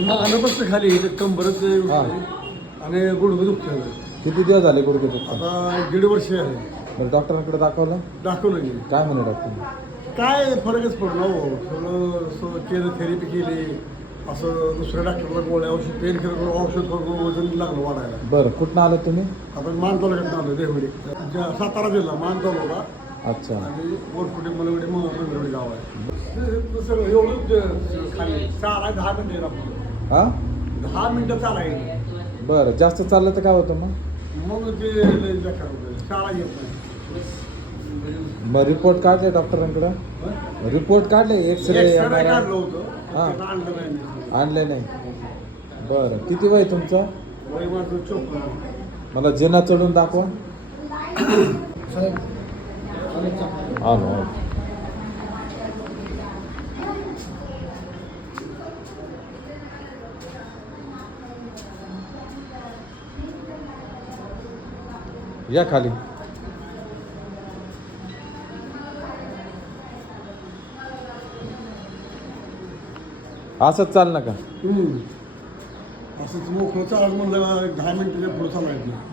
मानपासून खाली कंबरच आणि गुडघं दुखतं. किती दिवस झाले गुडघे दुखतात? आता 1.5 वर्ष आहे. बरं डॉक्टरांकडे दाखवलं? दाखवलं की काय म्हणे डॉक्टर? काय फरकच पडला हो. सगळं केलं, थेरपी केली, असं दुसऱ्या डॉक्टरला गोळ्या औषध पेन किलर औषध करून वजन लागलं वाढायला. बरं कुठनं आलं तुम्ही? आपण मान तालुक्यात आलो देवडी, सातारा जिल्हा मान तालुका. अच्छा. आणि वरपुटे मलवडे मंगळवेढे गाव आहे. दुसरं एवढं खाली चालाय 10 मिनिटं येईल आपल्याला. हां 10 मिनिटं चालायचं. बरं जास्त चाललं तर काय होतं मग? मग ते लय बेकार होतं, शाळा येत नाही. मग रिपोर्ट काढले डॉक्टरांकडे? रिपोर्ट काढले एक्सरे एक्सरे काढलं होतं, हां. पण आणलं नाही. आणले नाही. बरं किती वय तुमचं? वय माझं 54. मला जिना चढून दाखवा. आलो या खाली. असंच चाल नका. असंच मोकळं चालत म्हणलं 10 मिनिटाच्या पुढे चालायचं नाही.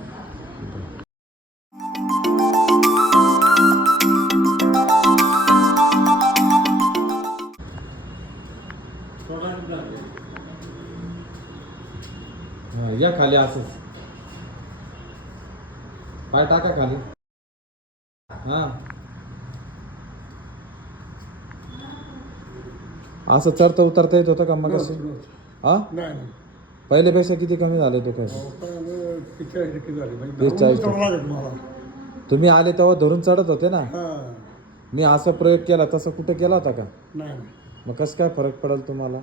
हां या खाली असंच. पाय टाका खाली. हां असं चढता उतरता येत होतं का मग? असं हां नाही पहिल्यापेक्षा किती कमी झाले तो काय? 45% झाली. 45. लागत मला. तुम्ही आले तेव्हा धरून चढत होते ना? हां. मी असा प्रयोग केला तसं कुठे केला होता का? नाही मग कसं काय फरक पडेल तुम्हाला?